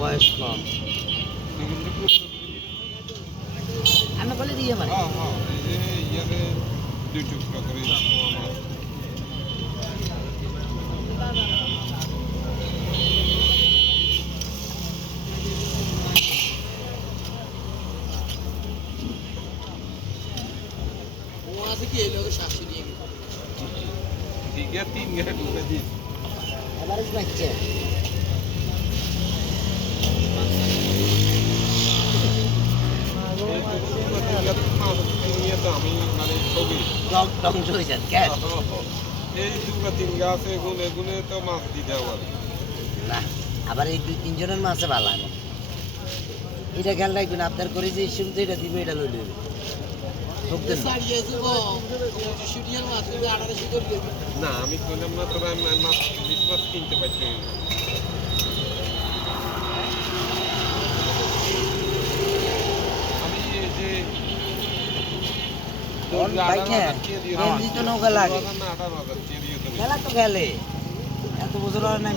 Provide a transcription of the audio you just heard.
বয়স কম আমি বলে দিয়ে মানে দুই টুকরা করে আমার তিন গেট ঢুকে দিস এভারেজ বাচ্চা আমি মানে ছবি ধ্বংস হয়ে যান কেন এই দুটো তিন গাছ এগুনে এগুনে তো মাছ দিতে হবে না আবার এই 2-3 জনের মাছে ভালো আমি এটা খেয়াল রাখবেন আপনার করে যে শুনতে এটা দিবে এটা লই দেবে বুঝতেন না আমি কইলাম না তবে আমি মাছ ইলিশ মাছ কিনতে পারছি না আমি এই যে নৌকা লাগে না 18,000 খেলা তো খেলে এত বছর হয় না